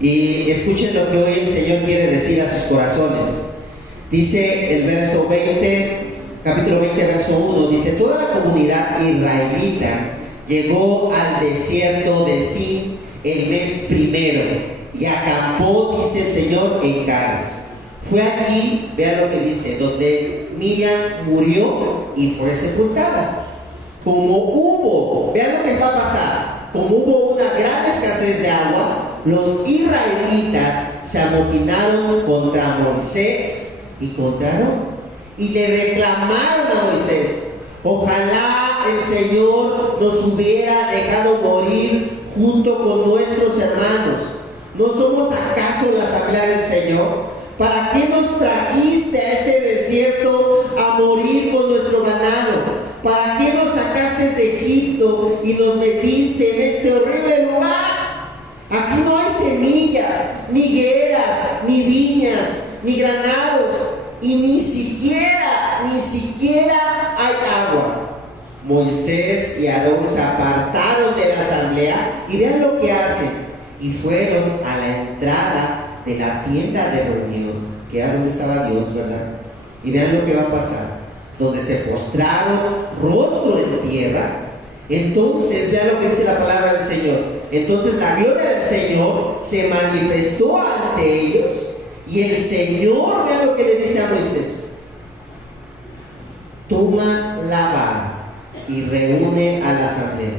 Y escuchen lo que hoy el Señor quiere decir a sus corazones. Dice el verso 20, capítulo 20, verso 1, dice: toda la comunidad israelita llegó al desierto de Sin el mes primero y acampó, dice el Señor, en Cades. Fue allí, vean lo que dice, donde Miriam murió y fue sepultada. Vean lo que va a pasar, como hubo una gran escasez de agua, los israelitas se amotinaron contra Moisés y contra Aarón y le reclamaron a Moisés: ojalá el Señor nos hubiera dejado morir junto con nuestros hermanos. ¿No somos acaso la asamblea del Señor? ¿Para qué nos trajiste a este desierto a morir con nuestro ganado? ¿Para qué nos sacaste de Egipto y nos metiste en este horrible lugar? Aquí no hay semillas, ni higueras, ni viñas, ni granados, y ni siquiera hay agua. Moisés y Aarón se apartaron de la asamblea y vean lo que hacen. Y fueron a la entrada de la tienda de reunión, que era donde estaba Dios, ¿verdad? Y vean lo que va a pasar, donde se postraron rostro en tierra. Entonces, vean lo que dice la palabra del Señor. Entonces la gloria del Señor se manifestó ante ellos, y el Señor, vean lo que le dice a Moisés: toma la vara y reúne a la asamblea.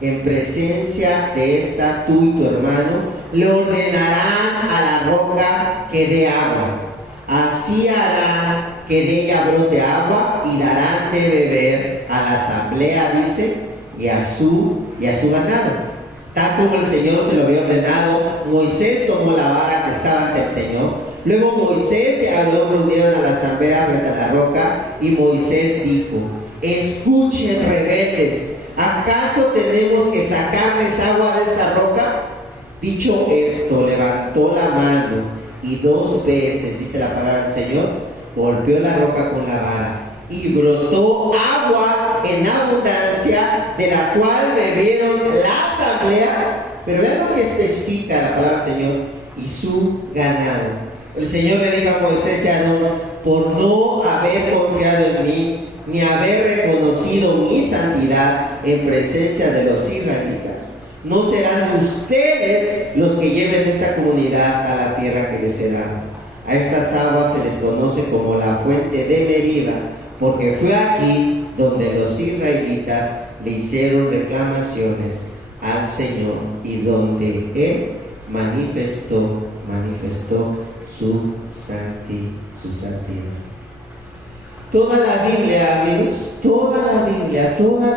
En presencia de esta, tú y tu hermano le ordenarán a la roca que dé agua. Así harán que de ella brote agua y darán de beber a la asamblea, dice, y a su ganado. Tal como el Señor se lo había ordenado, Moisés tomó la vara que estaba ante el Señor. Luego Moisés y Aarón reunieron a la asamblea frente a la roca, y Moisés dijo: escuchen, rebeldes, ¿acaso tenemos que sacarles agua de esta roca? Dicho esto, levantó la mano y 2 veces, dice la palabra del Señor, golpeó la roca con la vara y brotó agua en abundancia, de la cual bebieron la asamblea. Pero vean lo que especifica la palabra del Señor: y su ganado. El Señor le dijo a Moisés y a Aarón: por no haber confiado en mí, ni haber reconocido mi santidad en presencia de los israelitas, no serán ustedes los que lleven esa comunidad a la tierra que les será. A estas aguas se les conoce como la fuente de Meriba, porque fue aquí donde los israelitas le hicieron reclamaciones al Señor y donde Él manifestó su santidad. Toda la Biblia, amigos, toda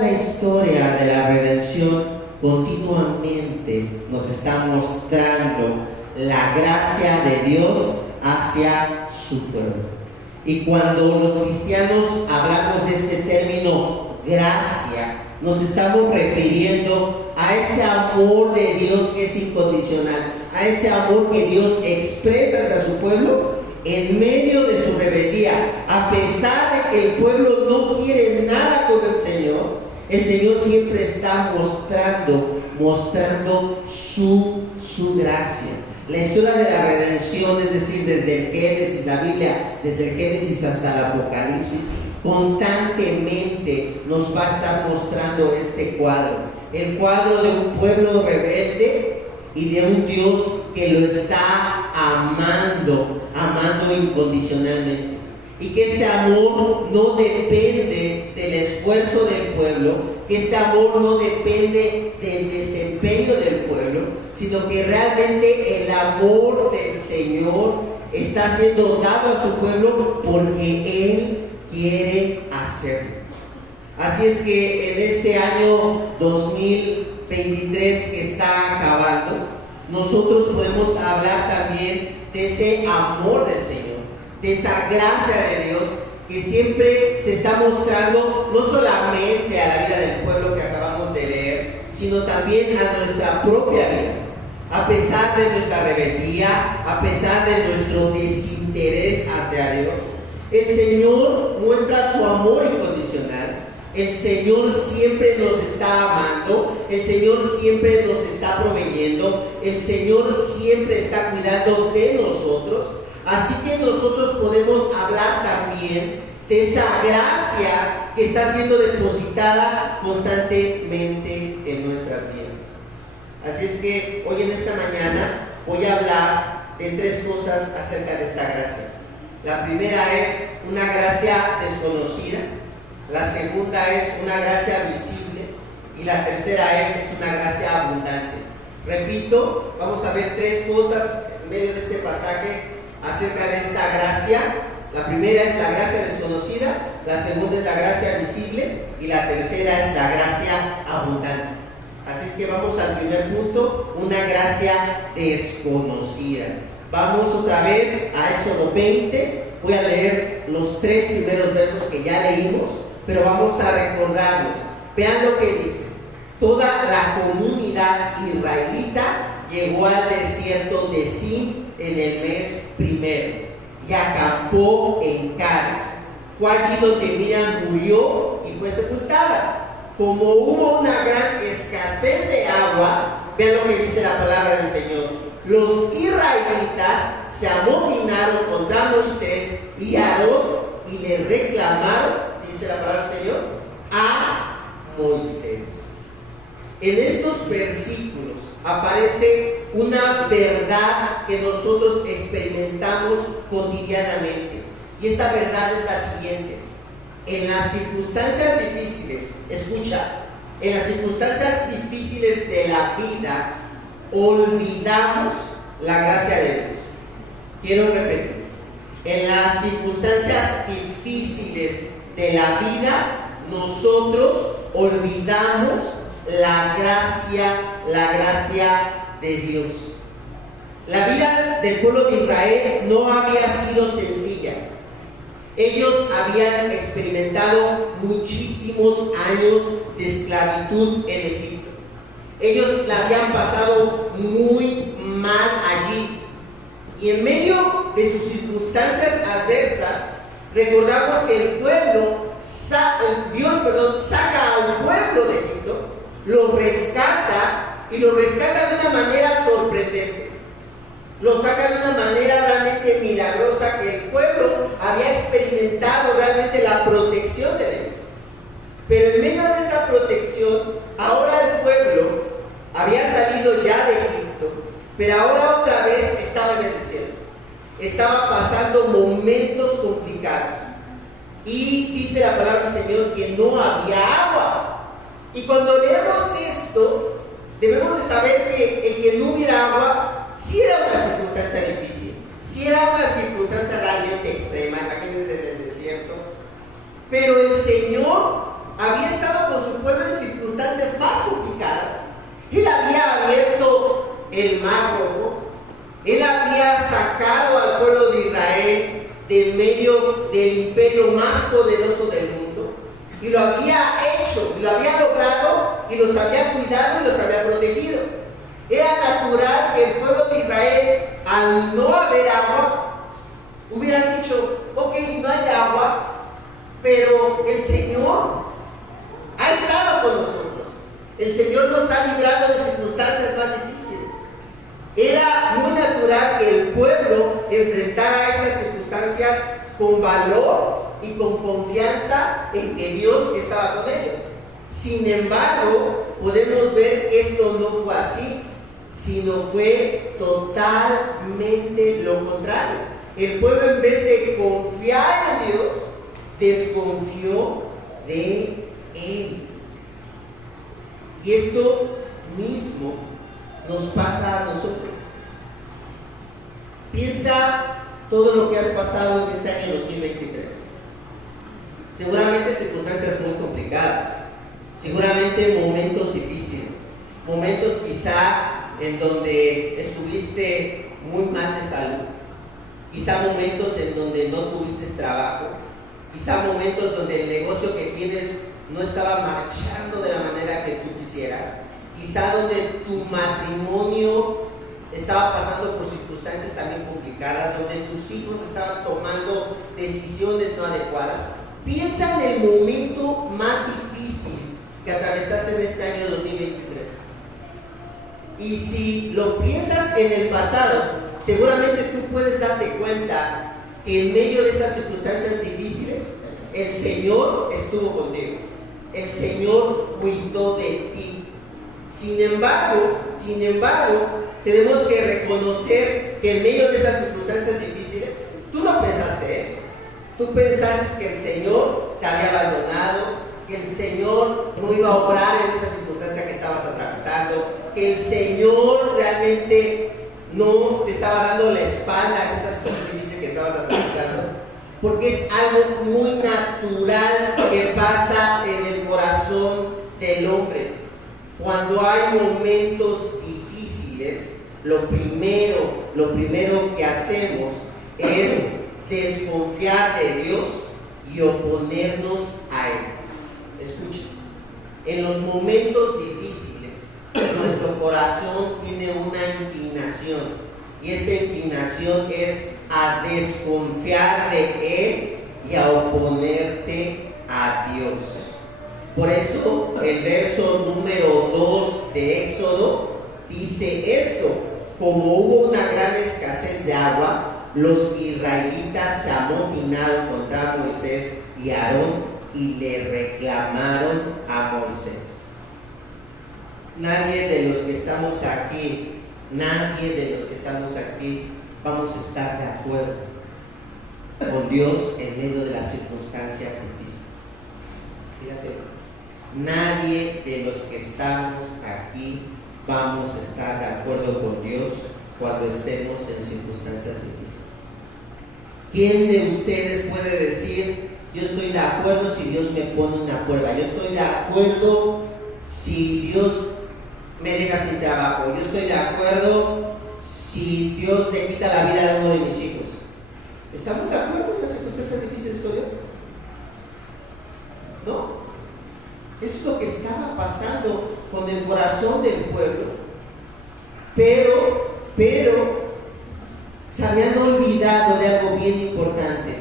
la historia de la redención continuamente nos está mostrando la gracia de Dios hacia su pueblo. Y cuando los cristianos hablamos de este término gracia, nos estamos refiriendo a ese amor de Dios que es incondicional, a ese amor que Dios expresa hacia su pueblo en medio de su rebeldía. A pesar de que el pueblo no quiere nada con el Señor siempre está mostrando su gracia. La historia de la redención, es decir, desde el Génesis, la Biblia, desde el Génesis hasta el Apocalipsis, constantemente nos va a estar mostrando este cuadro. El cuadro de un pueblo rebelde y de un Dios que lo está amando incondicionalmente. Y que este amor no depende del esfuerzo del pueblo, que este amor no depende del desempeño del pueblo, sino que realmente el amor del Señor está siendo dado a su pueblo porque Él quiere hacerlo. Así es que en este año 2023 que está acabando, nosotros podemos hablar también de ese amor del Señor, de esa gracia de Dios que siempre se está mostrando no solamente a la vida del pueblo que acabamos de leer, sino también a nuestra propia vida. A pesar de nuestra rebeldía, a pesar de nuestro desinterés hacia Dios, el Señor muestra su amor incondicional, El Señor siempre nos está amando, el Señor siempre nos está proveyendo, el Señor siempre está cuidando de nosotros. Así que nosotros podemos hablar también de esa gracia que está siendo depositada constantemente en nuestras vidas. Así es que hoy en esta mañana voy a hablar de 3 cosas acerca de esta gracia. La primera es una gracia desconocida, la segunda es una gracia visible y la tercera es una gracia abundante. Repito, vamos a ver 3 cosas en medio de este pasaje acerca de esta gracia. La primera es la gracia desconocida, la segunda es la gracia visible y la tercera es la gracia abundante. Así es que vamos al primer punto, una gracia desconocida. Vamos otra vez a Éxodo 20, voy a leer los 3 primeros versos que ya leímos, pero vamos a recordarlos. Vean lo que dice: toda la comunidad israelita llegó al desierto de Sin en el mes primero y acampó en Cádiz. Fue allí donde Miriam murió y fue sepultada. Como hubo una gran escasez de agua, vean lo que dice la palabra del Señor: los israelitas se amotinaron contra Moisés y Aarón y le reclamaron, dice la palabra del Señor, a Moisés. En estos versículos aparece una verdad que nosotros experimentamos cotidianamente, y esta verdad es la siguiente: en las circunstancias difíciles, escucha, en las circunstancias difíciles de la vida, olvidamos la gracia de Dios. Quiero repetir: en las circunstancias difíciles de la vida, nosotros olvidamos la gracia de Dios. La vida del pueblo de Israel no había sido sencilla. Ellos habían experimentado muchísimos años de esclavitud en Egipto. Ellos la habían pasado muy mal allí. Y en medio de sus circunstancias adversas, recordamos que el pueblo, Dios saca al pueblo de Egipto, lo rescata, y lo rescata de una manera sorprendente. Lo saca de una manera realmente milagrosa, que el pueblo había experimentado realmente la protección de Dios. Pero en medio de esa protección, ahora el pueblo había salido ya de Egipto, pero ahora otra vez estaba en el desierto. Estaba pasando momentos complicados. Y dice la palabra del Señor que no había agua. Y cuando leemos esto, debemos de saber que el que no hubiera agua sí era una circunstancia difícil, sí era una circunstancia realmente extrema. Imagínense en el desierto. Pero el Señor había estado con su pueblo en circunstancias más complicadas. Él había abierto el mar rojo. Él había sacado al pueblo de Israel de medio del imperio más poderoso del mundo, y lo había hecho, y lo había logrado, y los había cuidado y los había protegido. Era natural que el pueblo de Israel, al no haber agua, hubieran dicho: ok, no hay agua, pero el Señor ha estado con nosotros. El Señor nos ha librado de circunstancias más difíciles. Era muy natural que el pueblo enfrentara estas circunstancias con valor y con confianza en que Dios estaba con ellos. Sin embargo, podemos ver que esto no fue así, sino fue totalmente lo contrario. El pueblo, en vez de confiar en Dios, desconfió de Él. Y esto mismo nos pasa a nosotros. Piensa todo lo que has pasado en este año 2023. Seguramente circunstancias muy complicadas, seguramente momentos difíciles, momentos quizá en donde estuviste muy mal de salud, quizá momentos en donde no tuviste trabajo, quizá momentos donde el negocio que tienes no estaba marchando de la manera que tú quisieras, quizá donde tu matrimonio estaba pasando por circunstancias también complicadas, donde tus hijos estaban tomando decisiones no adecuadas. Piensa en el momento más difícil que atravesaste en este año 2023. Y si lo piensas en el pasado, seguramente tú puedes darte cuenta que en medio de esas circunstancias difíciles, el Señor estuvo contigo. El Señor cuidó de ti. Sin embargo, tenemos que reconocer que en medio de esas circunstancias difíciles, tú no pensaste eso. Tú pensaste que el Señor te había abandonado, que el Señor no iba a obrar en esa circunstancia que estabas atravesando, que el Señor realmente no te estaba dando la espalda en esa situación difícil que estabas atravesando, porque es algo muy natural que pasa en el corazón del hombre. Cuando hay momentos difíciles, lo primero que hacemos es desconfiar de Dios y oponernos a Él. Escuchen, en los momentos difíciles, nuestro corazón tiene una inclinación, y esa inclinación es a desconfiar de Él y a oponerte a Dios. Por eso el verso número 2 de Éxodo dice esto: como hubo una gran escasez de agua, los israelitas se amotinaron contra Moisés y Aarón y le reclamaron a Moisés. Nadie de los que estamos aquí vamos a estar de acuerdo con Dios en medio de las circunstancias difíciles. Fíjate, nadie de los que estamos aquí vamos a estar de acuerdo con Dios cuando estemos en circunstancias difíciles. ¿Quién de ustedes puede decir: yo estoy de acuerdo si Dios me pone una prueba, yo estoy de acuerdo si Dios me deja sin trabajo, yo estoy de acuerdo si Dios le quita la vida a uno de mis hijos? ¿Estamos de acuerdo en las circunstancias difíciles con Dios? ¿No? Eso es lo que estaba pasando con el corazón del pueblo. Pero se habían olvidado de algo bien importante.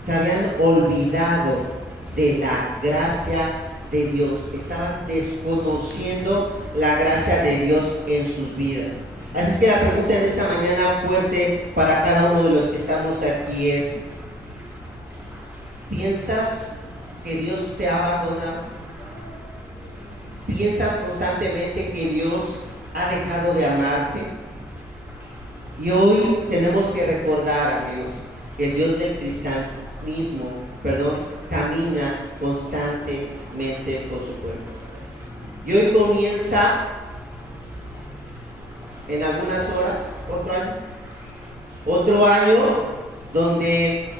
Se habían olvidado de la gracia de Dios. Estaban desconociendo la gracia de Dios en sus vidas. Así es que la pregunta de esta mañana fuerte para cada uno de los que estamos aquí es: ¿piensas que Dios te ha abandonado? ¿Piensas constantemente que Dios ha dejado de amarte? Y hoy tenemos que recordar, amigos, que el Dios del cristianismo, camina constantemente con su pueblo. Y hoy comienza, en algunas horas, otro año donde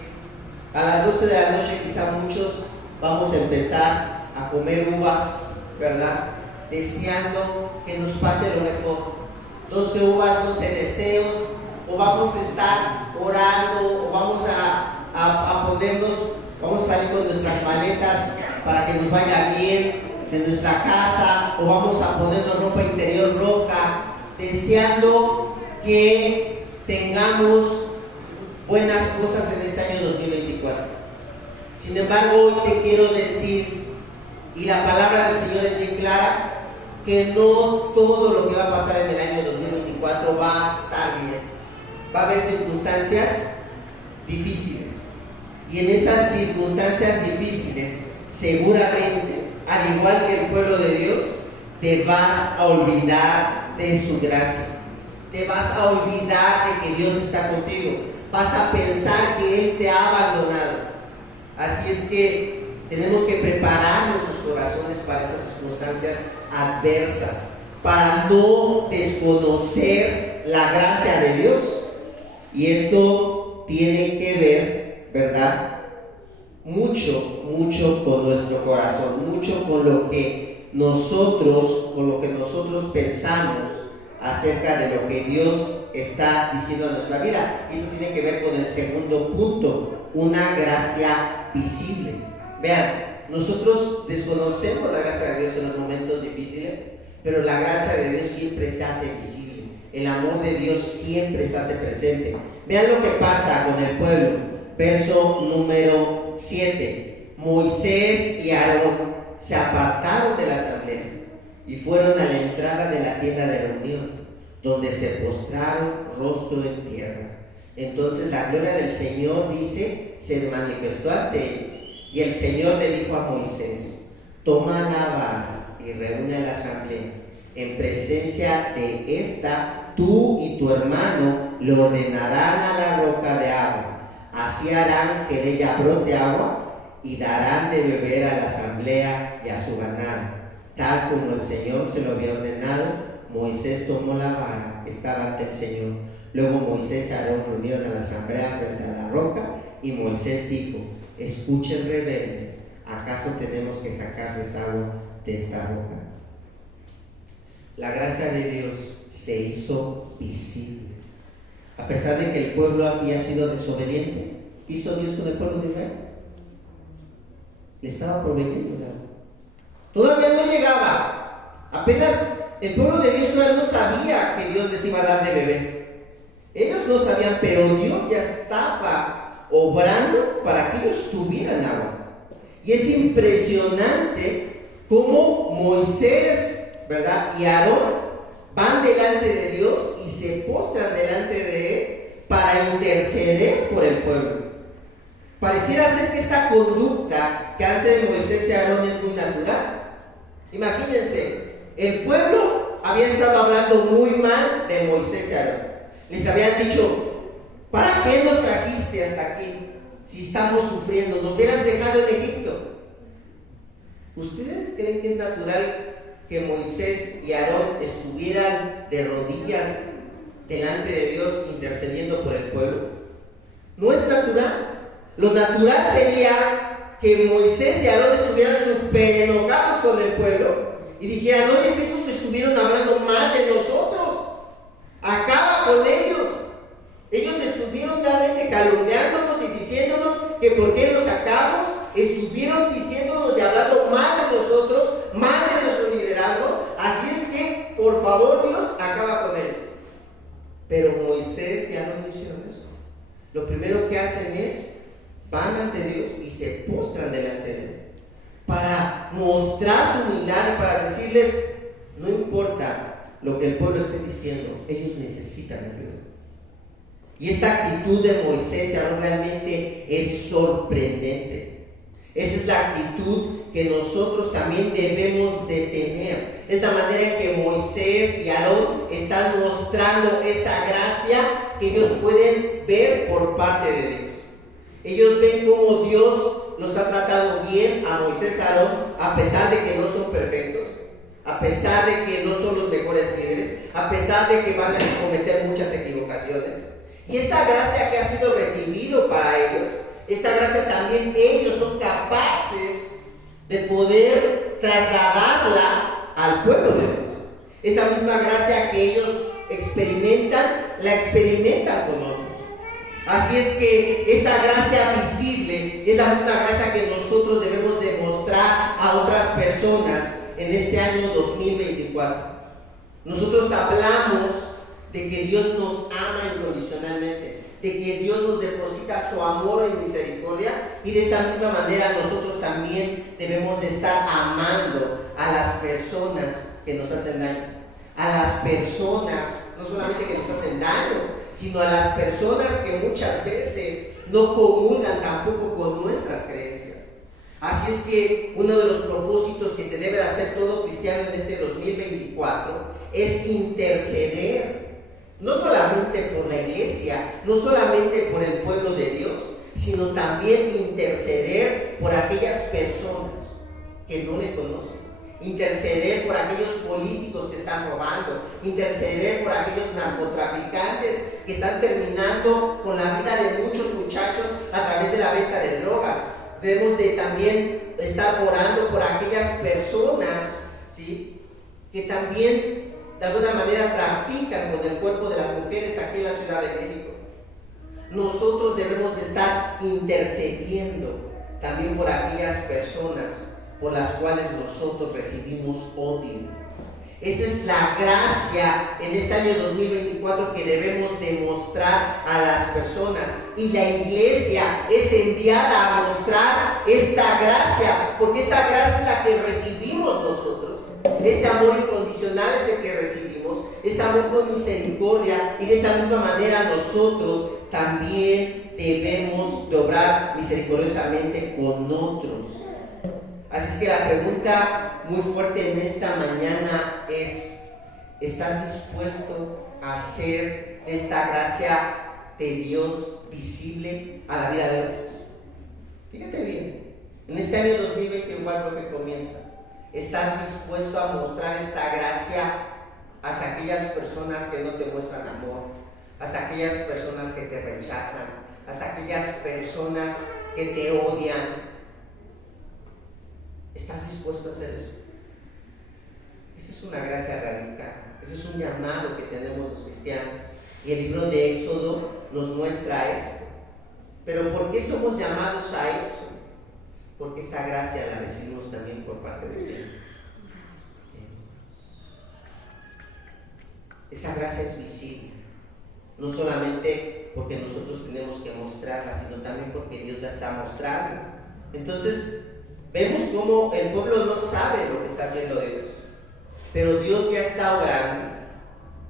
a las 12 de la noche quizá muchos vamos a empezar a comer uvas, ¿verdad? Deseando que nos pase lo mejor. 12 uvas, 12 deseos, o vamos a estar orando, o vamos a ponernos, vamos a salir con nuestras maletas para que nos vaya bien en nuestra casa, o vamos a ponernos ropa interior roja, deseando que tengamos buenas cosas en este año 2024. Sin embargo, hoy te quiero decir, y la palabra del Señor es bien clara, que no todo lo que va a pasar en el año 2024 va a estar bien. Va a haber circunstancias difíciles, y en esas circunstancias difíciles, seguramente, al igual que el pueblo de Dios, te vas a olvidar de su gracia, te vas a olvidar de que Dios está contigo, vas a pensar que Él te ha abandonado. Así es que tenemos que preparar nuestros corazones para esas circunstancias adversas, para no desconocer la gracia de Dios. Y esto tiene que ver, ¿verdad? Mucho con nuestro corazón, mucho con lo que nosotros pensamos acerca de lo que Dios está diciendo en nuestra vida. Y esto tiene que ver con el segundo punto: una gracia visible. Vean, nosotros desconocemos la gracia de Dios en los momentos difíciles, pero la gracia de Dios siempre se hace visible. El amor de Dios siempre se hace presente. Vean lo que pasa con el pueblo. Verso número 7. Moisés y Aarón se apartaron de la asamblea y fueron a la entrada de la tienda de reunión, donde se postraron rostro en tierra. Entonces la gloria del Señor, dice, se manifestó ante ellos. Y el Señor le dijo a Moisés: toma la vara y reúne a la asamblea. En presencia de esta, tú y tu hermano le ordenarán a la roca de agua. Así harán que de ella brote agua y darán de beber a la asamblea y a su ganado. Tal como el Señor se lo había ordenado, Moisés tomó la vara que estaba ante el Señor. Luego Moisés y Aarón reunieron a la asamblea frente a la roca, y Moisés dijo: escuchen, rebeldes, ¿acaso tenemos que sacarles agua de esta roca? La gracia de Dios se hizo visible. A pesar de que el pueblo había sido desobediente, ¿hizo Dios con el pueblo de Israel? Le estaba prometiendo algo. Todavía no llegaba. Apenas el pueblo de Israel no sabía que Dios les iba a dar de beber. Ellos no sabían, pero Dios ya estaba obrando para que ellos tuvieran agua. Y es impresionante cómo Moisés, ¿verdad?, y Aarón van delante de Dios y se postran delante de Él para interceder por el pueblo. Pareciera ser que esta conducta que hacen Moisés y Aarón es muy natural. Imagínense, el pueblo había estado hablando muy mal de Moisés y Aarón. Les habían dicho: ¿para qué nos trajiste hasta aquí si estamos sufriendo? Nos hubieras dejado en Egipto. ¿Ustedes creen que es natural que Moisés y Aarón estuvieran de rodillas delante de Dios intercediendo por el pueblo? No es natural. Lo natural sería que Moisés y Aarón estuvieran súper enojados con el pueblo y dijeran: oye, esos estuvieron hablando mal de nosotros, acaba con ellos. Ellos estuvieron realmente calumniándonos y diciéndonos que por qué los sacamos. Estuvieron diciéndonos y hablando mal de nosotros, mal de nuestro liderazgo. Así es que, por favor, Dios, acaba con ellos. Pero Moisés y Aarón no hicieron eso. Lo primero que hacen es van ante Dios y se postran delante de Él para mostrar su humildad y para decirles: no importa lo que el pueblo esté diciendo, ellos necesitan ayuda. Y esta actitud de Moisés y Aarón realmente es sorprendente. Esa es la actitud que nosotros también debemos de tener. Es la manera en que Moisés y Aarón están mostrando esa gracia que ellos pueden ver por parte de Dios. Ellos ven cómo Dios los ha tratado bien a Moisés y Aarón, a pesar de que no son perfectos, a pesar de que no son los mejores líderes, a pesar de que van a cometer muchas equivocaciones. Y esa gracia que ha sido recibido para ellos, esa gracia también ellos son capaces de poder trasladarla al pueblo de Dios. Esa misma gracia que ellos experimentan, la experimentan con otros. Así es que esa gracia visible es la misma gracia que nosotros debemos demostrar a otras personas en este año 2024. Nosotros hablamos de que Dios nos ama incondicionalmente, de que Dios nos deposita su amor y misericordia, y de esa misma manera nosotros también debemos de estar amando a las personas que nos hacen daño, a las personas no solamente que nos hacen daño, sino a las personas que muchas veces no comulgan tampoco con nuestras creencias. Así es que uno de los propósitos que se debe de hacer todo cristiano en este 2024 es interceder, no solamente por la iglesia, no solamente por el pueblo de Dios, sino también interceder por aquellas personas que no le conocen, interceder por aquellos políticos que están robando, interceder por aquellos narcotraficantes que están terminando con la vida de muchos muchachos a través de la venta de drogas. Debemos de también estar orando por aquellas personas, ¿sí?, que también de alguna manera trafican con el cuerpo de las mujeres aquí en la Ciudad de México. Nosotros debemos estar intercediendo también por aquellas personas por las cuales nosotros recibimos odio. Esa es la gracia en este año 2024 que debemos demostrar a las personas. Y la iglesia es enviada a mostrar esta gracia, porque esa gracia es la que recibimos nosotros. Ese amor incondicional es el que recibimos, ese amor con misericordia, y de esa misma manera nosotros también debemos de obrar misericordiosamente con otros. Así es que la pregunta muy fuerte en esta mañana es: ¿estás dispuesto a hacer de esta gracia de Dios visible a la vida de otros? Fíjate bien, en este año 2024 que comienza, ¿estás dispuesto a mostrar esta gracia hacia aquellas personas que no te muestran amor, hacia aquellas personas que te rechazan, hacia aquellas personas que te odian? ¿Estás dispuesto a hacer eso? Esa es una gracia radical, ese es un llamado que tenemos los cristianos, y el libro de Éxodo nos muestra esto. Pero ¿por qué somos llamados a eso? Porque esa gracia la recibimos también por parte de Dios. Esa gracia es visible, no solamente porque nosotros tenemos que mostrarla, sino también porque Dios la está mostrando. Entonces vemos cómo el pueblo no sabe lo que está haciendo Dios, pero Dios ya está obrando.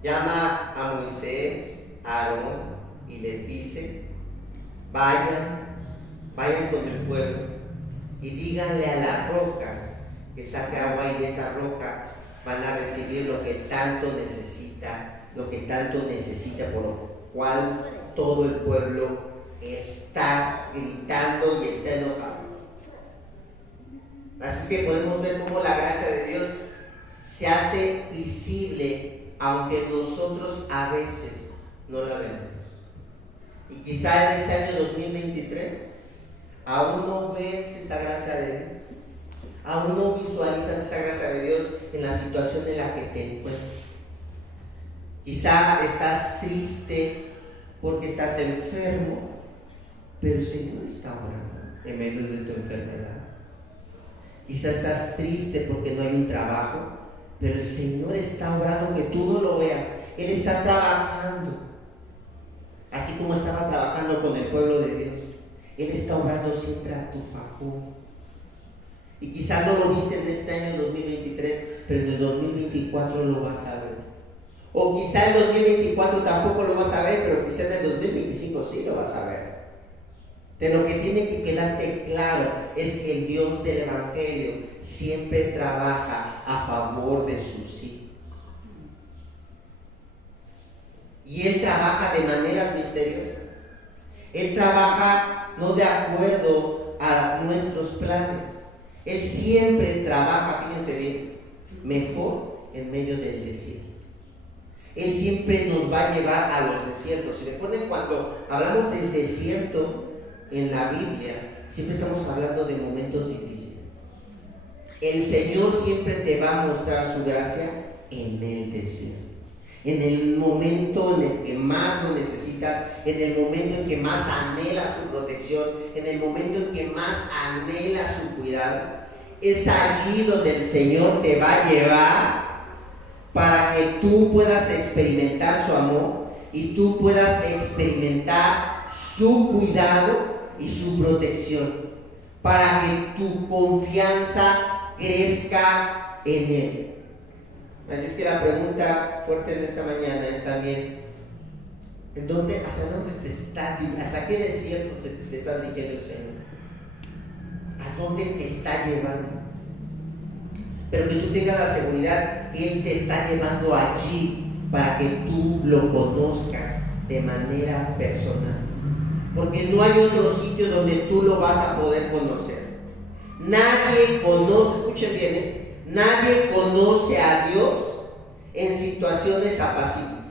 Llama a Moisés, a Aarón, y les dice: vayan con el pueblo y díganle a la roca que saque agua, y de esa roca van a recibir lo que tanto necesita, por lo cual todo el pueblo está gritando y está enojado. Así es que podemos ver cómo la gracia de Dios se hace visible, aunque nosotros a veces no la vemos. Y quizá en este año 2023 aún no ves esa gracia de Dios, aún no visualizas esa gracia de Dios en la situación en la que te encuentras. Quizá estás triste porque estás enfermo, pero el Señor está orando en medio de tu enfermedad. Quizá estás triste porque no hay un trabajo, pero el Señor está orando, que tú no lo veas. Él está trabajando, así como estaba trabajando con el pueblo de Dios. Él está orando siempre a tu favor. Y quizá no lo viste en este año 2023, pero en el 2024 lo vas a ver. O quizá en 2024 tampoco lo vas a ver, pero quizá en el 2025 sí lo vas a ver. Pero lo que tiene que quedarte claro es que el Dios del Evangelio siempre trabaja a favor de sus hijos. Y Él trabaja de maneras misteriosas. Él trabaja no de acuerdo a nuestros planes. Él siempre trabaja, fíjense bien, mejor en medio del desierto. Él siempre nos va a llevar a los desiertos. Si recuerden, cuando hablamos del desierto en la Biblia, siempre estamos hablando de momentos difíciles. El Señor siempre te va a mostrar su gracia en el desierto, en el momento en el que más lo necesitas, en el momento en que más anhelas su protección, en el momento en que más anhelas su cuidado. Es allí donde el Señor te va a llevar para que tú puedas experimentar su amor y tú puedas experimentar su cuidado y su protección, para que tu confianza crezca en Él. Así es que la pregunta fuerte en esta mañana es también: ¿hacia dónde te está, hacia qué desierto te está dirigiendo el Señor? ¿A dónde te está llevando? Pero que tú tengas la seguridad que Él te está llevando allí para que tú lo conozcas de manera personal. Porque no hay otro sitio donde tú lo vas a poder conocer. Nadie conoce, escuchen bien, nadie conoce a Dios en situaciones apacibles.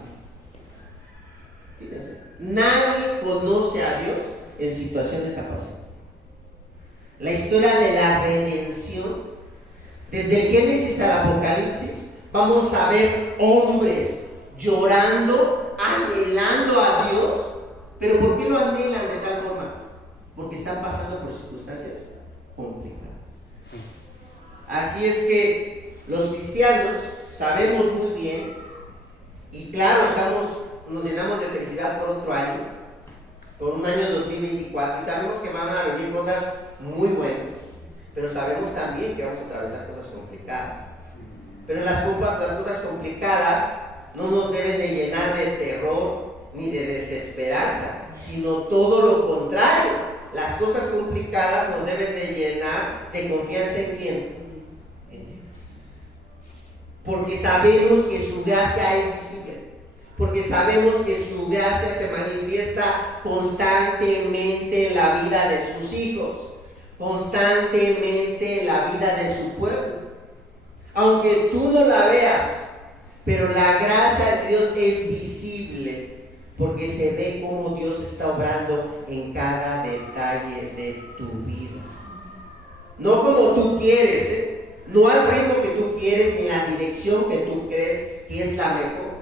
Fíjense, nadie conoce a Dios en situaciones apacibles. La historia de la redención, desde el Génesis al Apocalipsis, vamos a ver hombres llorando, anhelando a Dios. ¿Pero por qué lo anhelan de tal forma? Porque están pasando por circunstancias complicadas. Así es que los cristianos sabemos muy bien, y claro, nos llenamos de felicidad por otro año, por un año 2024, y sabemos que van a venir cosas muy buenas, pero sabemos también que vamos a atravesar cosas complicadas. Pero las cosas complicadas no nos deben de llenar de terror ni de desesperanza, sino todo lo contrario. Las cosas complicadas nos deben de llenar de confianza en ¿quién? En Dios. Porque sabemos que su gracia es visible. Porque sabemos que su gracia se manifiesta constantemente en la vida de sus hijos, constantemente en la vida de su pueblo. Aunque tú no la veas, pero la gracia de Dios es visible, porque se ve cómo Dios está obrando en cada detalle de tu vida. No como tú quieres, no al ritmo que tú quieres, ni la dirección que tú crees que es la mejor.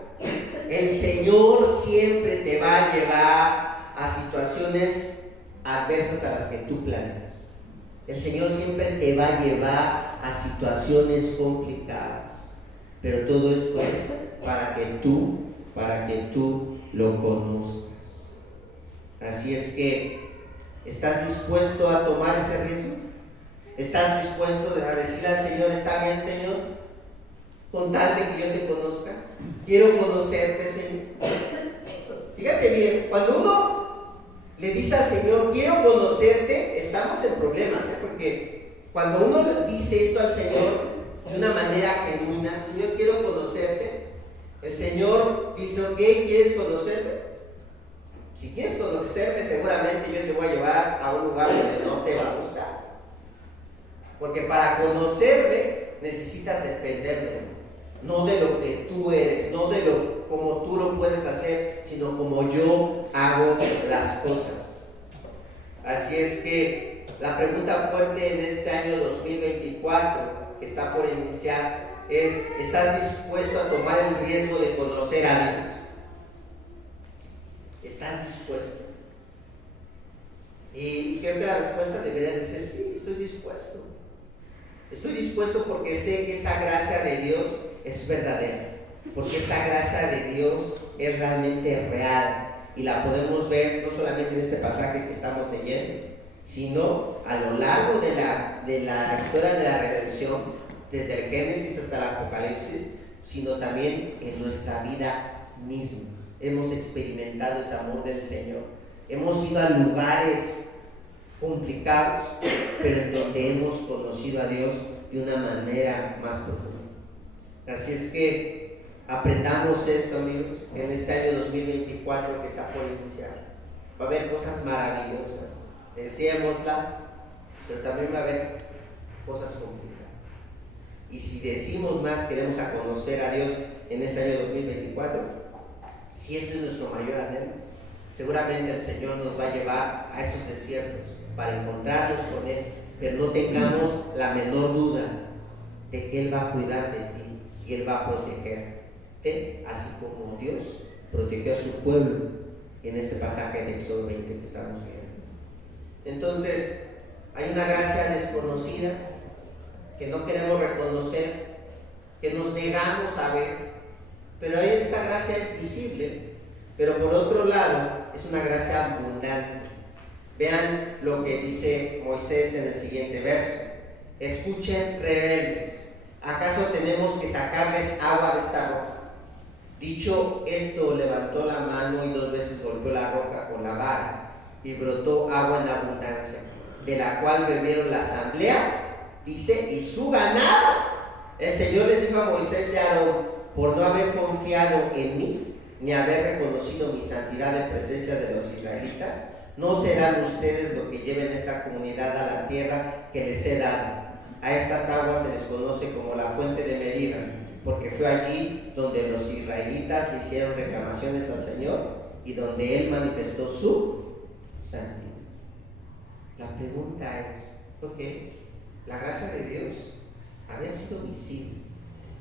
El Señor siempre te va a llevar a situaciones adversas a las que tú planeas. El Señor siempre te va a llevar a situaciones complicadas. Pero todo esto es para que tú lo conozcas. Así es que, ¿estás dispuesto a tomar ese riesgo? ¿Estás dispuesto a decirle al Señor, está bien, Señor, con tal de que yo te conozca? Quiero conocerte, Señor. Fíjate bien, cuando uno le dice al Señor, quiero conocerte, estamos en problemas, porque cuando uno le dice esto al Señor de una manera genuina, Señor, quiero conocerte, el Señor dice, ok, ¿quieres conocerme? Si quieres conocerme, seguramente yo te voy a llevar a un lugar donde no te va a gustar. Porque para conocerme necesitas depender de mí, no de lo que tú eres, no de lo como tú lo puedes hacer, sino como yo hago las cosas. Así es que la pregunta fuerte en este año 2024 que está por iniciar es: ¿estás dispuesto a tomar el riesgo de conocer a Dios? ¿Estás dispuesto? Y creo que la respuesta debería de ser sí, estoy dispuesto. Estoy dispuesto porque sé que esa gracia de Dios es verdadera, porque esa gracia de Dios es realmente real y la podemos ver no solamente en este pasaje que estamos leyendo, sino a lo largo de la historia de la redención, desde el Génesis hasta el Apocalipsis, sino también en nuestra vida misma. Hemos experimentado ese amor del Señor, hemos ido a lugares complicados, pero en donde hemos conocido a Dios de una manera más profunda. Así es que aprendamos esto, amigos, en este año 2024 que está por iniciar. Va a haber cosas maravillosas, deseémoslas, pero también va a haber cosas complicadas. Y si decimos más, queremos a conocer a Dios en este año 2024, si ese es nuestro mayor anhelo, seguramente el Señor nos va a llevar a esos desiertos para encontrarnos con Él, pero no tengamos la menor duda de que Él va a cuidar de ti y Él va a protegerte, así como Dios protegió a su pueblo en este pasaje de Éxodo 20 que estamos viendo. Entonces, hay una gracia desconocida que no queremos reconocer, que nos negamos a ver, pero esa gracia es visible, pero por otro lado es una gracia abundante. Vean lo que dice Moisés en el siguiente verso: escuchen, rebeldes, ¿acaso tenemos que sacarles agua de esta roca? Dicho esto, levantó la mano y 2 veces golpeó la roca con la vara, y brotó agua en abundancia, de la cual bebieron la asamblea, dice, y su ganado. El Señor les dijo a Moisés y a Aarón: por no haber confiado en mí, ni haber reconocido mi santidad en presencia de los israelitas, no serán ustedes lo que lleven esta comunidad a la tierra que les he dado. A estas aguas se les conoce como la fuente de Meribá, porque fue allí donde los israelitas le hicieron reclamaciones al Señor y donde Él manifestó su santidad. La pregunta es, ok, la gracia de Dios había sido visible,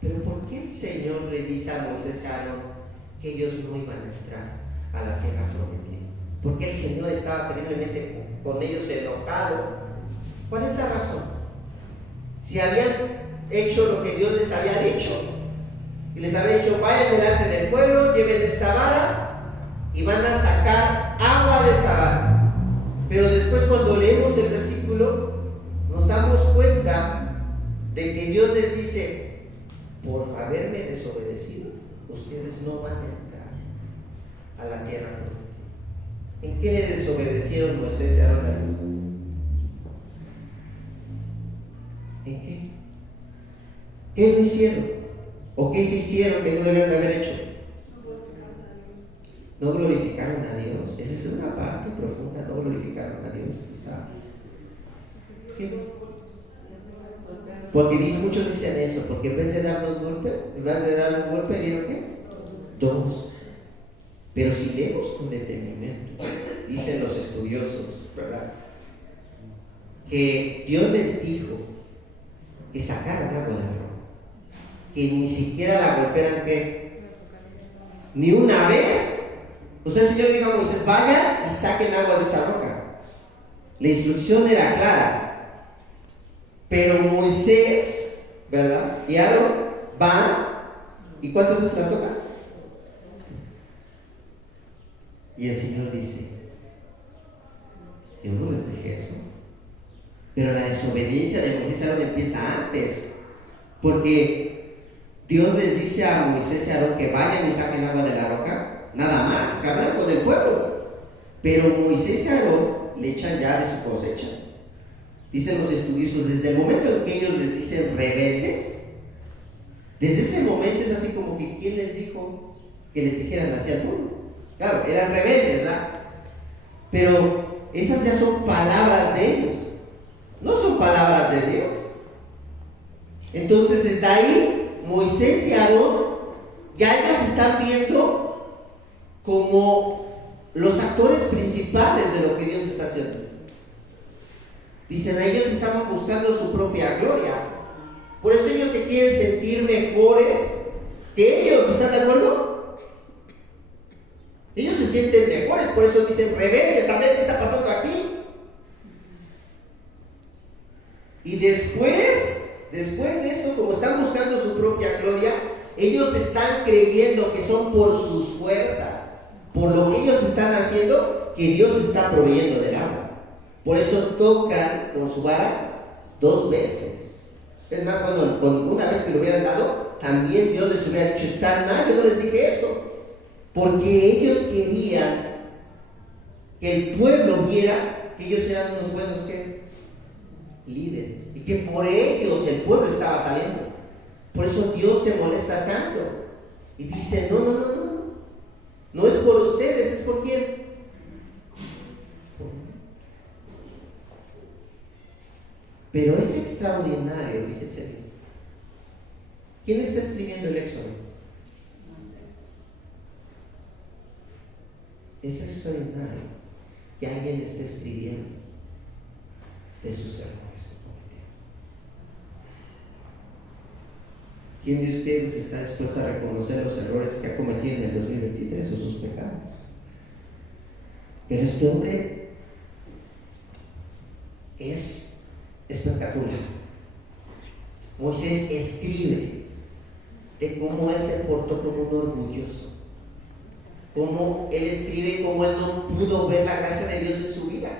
pero ¿por qué el Señor le dice a Moisés y a Aarón que ellos no iban a entrar a la tierra prometida? ¿Por qué el Señor estaba terriblemente con ellos enojado? ¿Cuál es la razón? Si habían hecho lo que Dios les había dicho, Y les había dicho, vayan delante del pueblo, lleven esta vara y van a sacar agua de esa vara. Pero después, cuando leemos el versículo, nos damos cuenta de que Dios les dice, por haberme desobedecido, ustedes no van a entrar a la tierra prometida. ¿En qué le desobedecieron Moisés y Aarón a Dios? ¿En qué? ¿Qué no hicieron? ¿O qué se hicieron que no debieron de haber hecho? No glorificaron a Dios. Esa es una parte profunda. No glorificaron a Dios. ¿Qué? Porque muchos dicen eso, porque en vez de dar un golpe, dieron ¿qué? Dos. Pero si leemos con detenimiento, dicen los estudiosos, ¿verdad?, que Dios les dijo que sacaran agua de la roca, que ni siquiera la golpearan, ¿qué? Ni una vez. O sea, el Señor dijo a Moisés, vayan y saquen agua de esa roca. La instrucción era clara. Pero Moisés, ¿verdad?, y Aarón van, ¿y cuántas veces la tocan? Y el Señor dice, yo no les dije eso. Pero la desobediencia de Moisés y Aarón empieza antes, porque Dios les dice a Moisés y Aarón que vayan y saquen agua de la roca, nada más, que hablan con el pueblo. Pero Moisés y Aarón le echan ya de su cosecha. Dicen los estudiosos, desde el momento en que ellos les dicen rebeldes, desde ese momento es así como que ¿quién les dijo que les dijeran hacia el pueblo? Claro, eran rebeldes, ¿verdad? Pero esas ya son palabras de ellos, no son palabras de Dios. Entonces desde ahí Moisés y Aarón ya ellos están viendo como los actores principales de lo que Dios está haciendo. Dicen, ellos estaban buscando su propia gloria, por eso ellos se quieren sentir mejores que ellos. ¿Están de acuerdo? Ellos se sienten mejores, por eso dicen rebeldes, a ver qué está pasando aquí. Y después de esto, como están buscando su propia gloria, ellos están creyendo que son por sus fuerzas, por lo que ellos están haciendo, que Dios está proveyendo del agua. Por eso tocan con su vara 2 veces. Es más, cuando con una vez que lo hubieran dado, también Dios les hubiera dicho, están mal, yo no les dije eso. Porque ellos querían que el pueblo viera que ellos eran unos buenos, ¿qué?, líderes, y que por ellos el pueblo estaba saliendo. Por eso Dios se molesta tanto y dice, no es por ustedes, es por quién. Pero es extraordinario, fíjense bien. ¿Quién está escribiendo el Éxodo? Es extraordinario que alguien esté escribiendo de sus errores. ¿Quién de ustedes está dispuesto a reconocer los errores que ha cometido en el 2023 o sus pecados? Pero este hombre es espectacular. Moisés escribe de cómo él se portó como un orgulloso, cómo él escribe cómo él no pudo ver la gracia de Dios en su vida,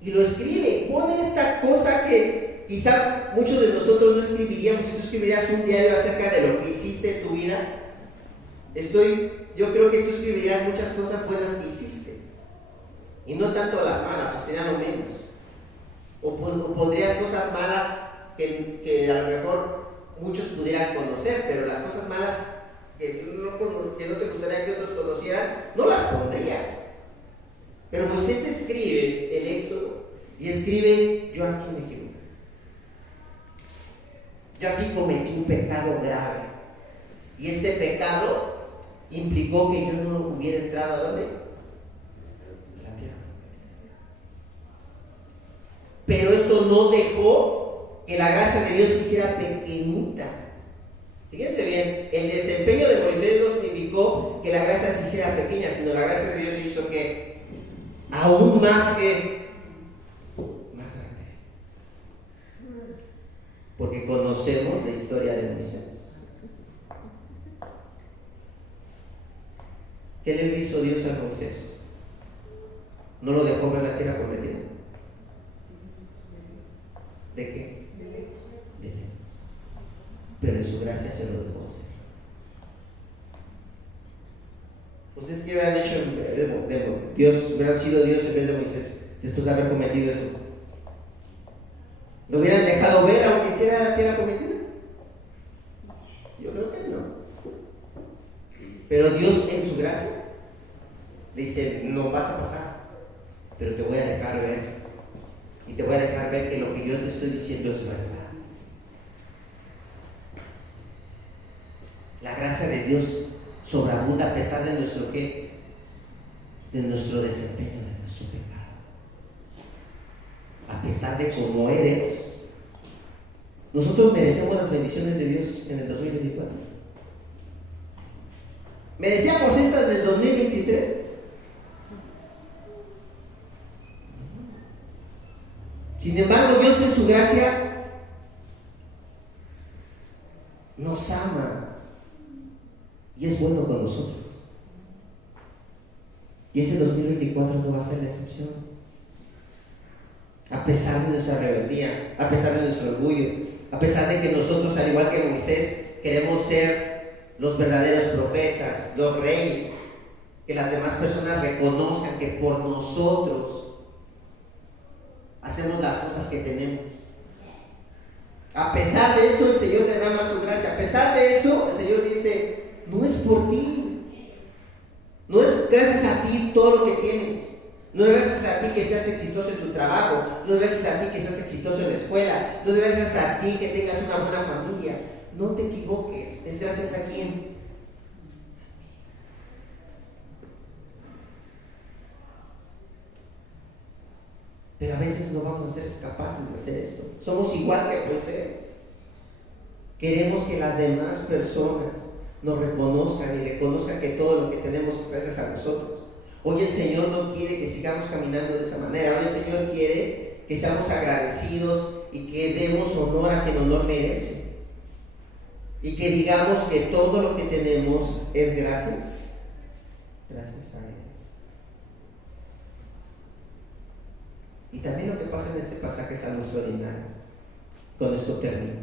y lo escribe, pone esta cosa que quizá muchos de nosotros no escribiríamos. Si tú escribirías un diario acerca de lo que hiciste en tu vida, yo creo que tú escribirías muchas cosas buenas que hiciste y no tanto las malas, o serían lo menos. O pondrías cosas malas que a lo mejor muchos pudieran conocer, pero las cosas malas que no te gustaría que otros conocieran, no las pondrías. Pero Moisés escribe el Éxodo y escribe, yo aquí me equivoqué, yo aquí cometí un pecado grave, y este pecado implicó que yo no hubiera entrado ¿a dónde? A la tierra. Pero esto no dejó que la gracia de Dios se hiciera pequeñita. Fíjense bien, el desempeño de Moisés no significó que la gracia se hiciera pequeña, sino la gracia de Dios se hizo que aún más grande. Porque conocemos la historia de Moisés. ¿Qué le hizo Dios a Moisés? ¿No lo dejó ver la tierra prometida? ¿De qué? De lejos. Pero en su gracia se lo dejó hacer. ¿Ustedes qué hubieran hecho? Dios hubiera sido Dios en vez de Moisés después de haber cometido eso. ¿Lo hubieran dejado ver aunque hiciera la tierra prometida? Yo creo que no. Pero Dios en su gracia le dice: no vas a pasar, pero te voy a dejar ver, y te voy a dejar ver que lo que yo te estoy diciendo es verdad. La gracia de Dios sobreabunda a pesar de nuestro ¿qué? De nuestro desempeño, de nuestro pecado. A pesar de cómo eres, nosotros merecemos las bendiciones de Dios en el 2024. ¿Merecíamos estas del 2023? Sin embargo, Dios en su gracia nos ama y es bueno con nosotros. Y ese 2024 no va a ser la excepción. A pesar de nuestra rebeldía, a pesar de nuestro orgullo, a pesar de que nosotros, al igual que Moisés, queremos ser los verdaderos profetas, los reyes, que las demás personas reconozcan que por nosotros hacemos las cosas que tenemos. A pesar de eso, el Señor derrama su gracia. A pesar de eso, el Señor dice: no es por ti, no es gracias a ti todo lo que tienes. No es gracias a ti que seas exitoso en tu trabajo, no es gracias a ti que seas exitoso en la escuela, no es gracias a ti que tengas una buena familia. No te equivoques, es gracias a quién. Pero a veces no vamos a ser capaces de hacer esto. Somos igual que Moisés. Queremos que las demás personas nos reconozcan y reconozcan que todo lo que tenemos es gracias a nosotros. Hoy el Señor no quiere que sigamos caminando de esa manera. Hoy el Señor quiere que seamos agradecidos y que demos honor a quien honor merece. Y que digamos que todo lo que tenemos es gracias a Él. Y también lo que pasa en este pasaje es algo extraordinario. Con esto termino.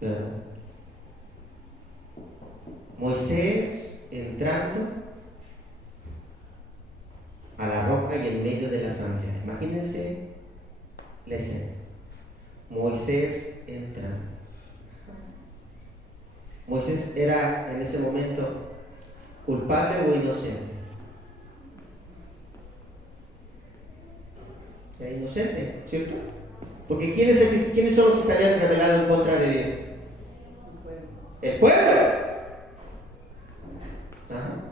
¿Verdad? Moisés entrando a la roca y en medio de la asamblea. Imagínense la escena. Moisés entrando. Moisés era en ese momento culpable o inocente. Era inocente, ¿cierto? Porque ¿quiénes son los que se habían rebelado en contra de Dios? El pueblo. Ajá.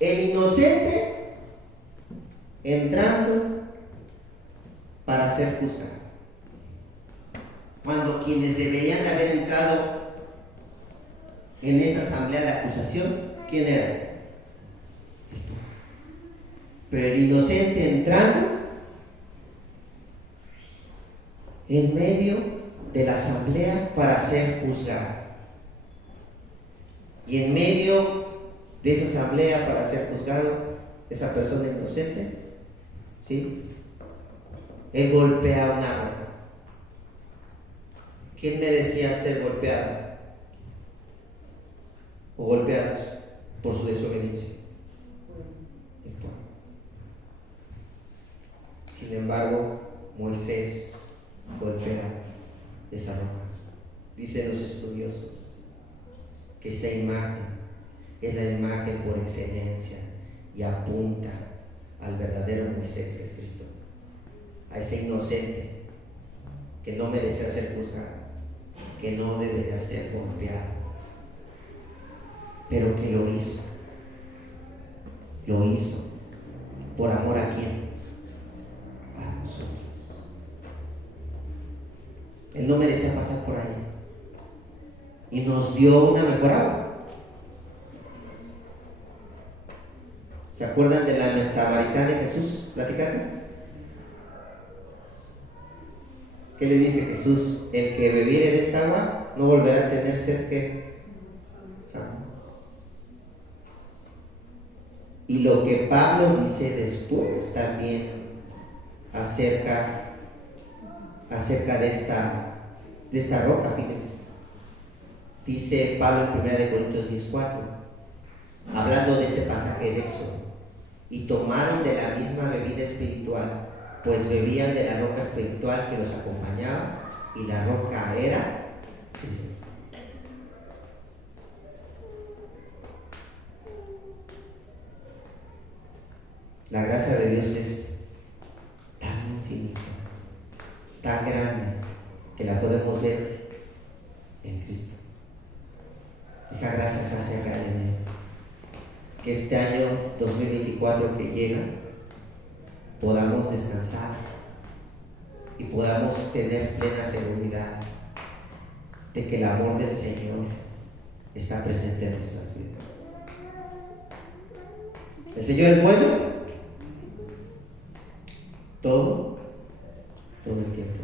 El inocente entrando para ser juzgado, cuando quienes deberían de haber entrado en esa asamblea de acusación, ¿quién era? Pero el inocente entrando en medio de la asamblea para ser juzgado. Y en medio de esa asamblea para ser juzgado, esa persona inocente, ¿sí? Él golpea una roca. ¿Quién merecía ser golpeado o golpeados por su desobediencia? El pueblo. Sin embargo, Moisés golpea esa roca. Dicen los estudiosos que esa imagen es la imagen por excelencia y apunta al verdadero Moisés, que es Cristo, a ese inocente que no merecía ser juzgado, que no debería ser golpeado, pero que lo hizo por amor a quién? A nosotros. Él no merecía pasar por ahí y nos dio una mejor agua. ¿Se acuerdan de la samaritana de Jesús platicando? ¿Qué le dice Jesús? El que bebiere de esta agua no volverá a tener sed que jamás. Y lo que Pablo dice después también acerca de esta roca, fíjense. Dice Pablo en 1 Corintios 10:4, hablando de este pasaje de Éxodo: y tomaron de la misma bebida espiritual, pues bebían de la roca espiritual que los acompañaba, y la roca era Cristo. La gracia de Dios es tan infinita, tan grande, que la podemos ver en Cristo. Esa gracia se hace real en Él. Que este año 2024 que llega podamos descansar y podamos tener plena seguridad de que el amor del Señor está presente en nuestras vidas. ¿El Señor es bueno? Todo el tiempo.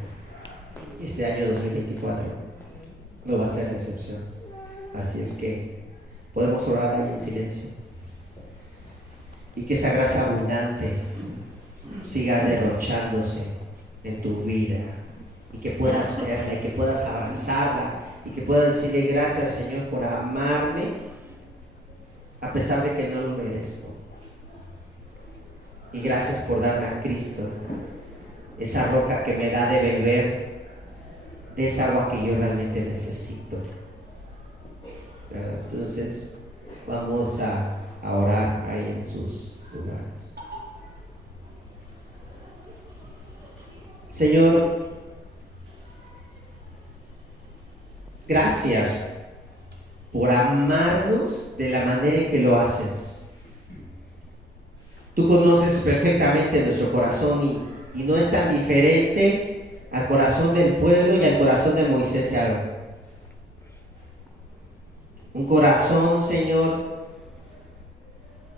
Este año 2024 no va a ser la excepción. Así es que podemos orar ahí en silencio y que esa gracia abundante siga derrochándose en tu vida, y que puedas verla, y que puedas abrazarla, y que puedas decirle: gracias, Señor, por amarme a pesar de que no lo merezco, y gracias por darme a Cristo, esa roca que me da de beber de esa agua que yo realmente necesito. Entonces vamos a orar ahí en sus lugares. Señor, gracias por amarnos de la manera en que lo haces. Tú conoces perfectamente nuestro corazón y no es tan diferente al corazón del pueblo y al corazón de Moisés y Aarón. Un corazón, Señor,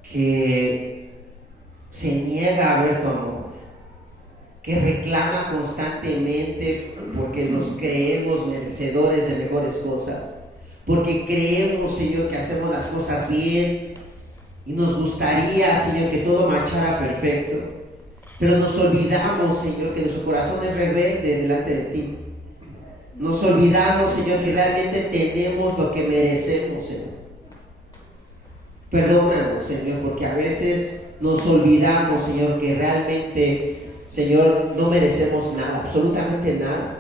que se niega a ver tu amor, que reclama constantemente porque nos creemos merecedores de mejores cosas, porque creemos, Señor, que hacemos las cosas bien y nos gustaría, Señor, que todo marchara perfecto, pero nos olvidamos, Señor, que nuestro corazón es rebelde delante de ti. Nos olvidamos, Señor, que realmente tenemos lo que merecemos, Señor. Perdónanos, Señor, porque a veces nos olvidamos, Señor, que realmente, Señor, no merecemos nada, absolutamente nada.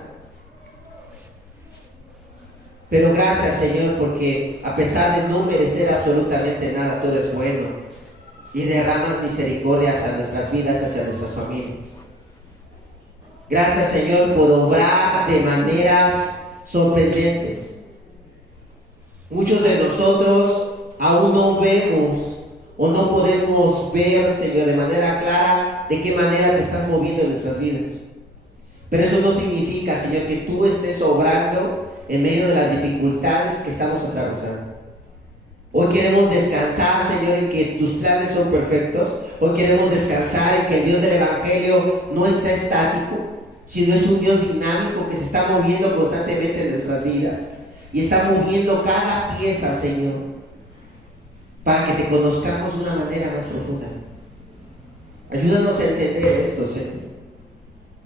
Pero gracias, Señor, porque a pesar de no merecer absolutamente nada, tú eres bueno y derramas misericordias a nuestras vidas, hacia nuestras familias. Gracias, Señor, por obrar de maneras sorprendentes. Muchos de nosotros aún no vemos o no podemos ver, Señor, de manera clara de qué manera te estás moviendo en nuestras vidas. Pero eso no significa, Señor, que tú estés obrando en medio de las dificultades que estamos atravesando. Hoy queremos descansar, Señor, en que tus planes son perfectos. Hoy queremos descansar en que el Dios del Evangelio no está estático, sino es un Dios dinámico que se está moviendo constantemente en nuestras vidas y está moviendo cada pieza, Señor, para que te conozcamos de una manera más profunda. Ayúdanos a entender esto, Señor.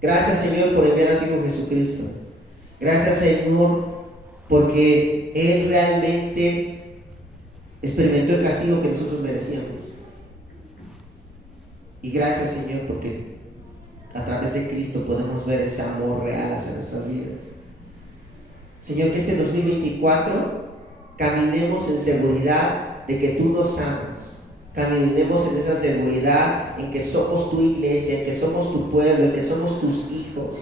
Gracias, Señor, por enviar a tu Hijo Jesucristo. Gracias, Señor, porque Él realmente experimentó el castigo que nosotros merecíamos. Y gracias, Señor, porque a través de Cristo podemos ver ese amor real hacia nuestras vidas. Señor, que este 2024 caminemos en seguridad de que tú nos amas. Caminemos en esa seguridad en que somos tu iglesia, en que somos tu pueblo, en que somos tus hijos.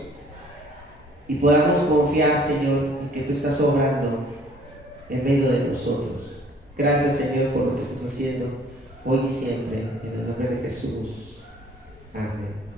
Y podamos confiar, Señor, en que tú estás obrando en medio de nosotros. Gracias, Señor, por lo que estás haciendo hoy y siempre. En el nombre de Jesús. Amén.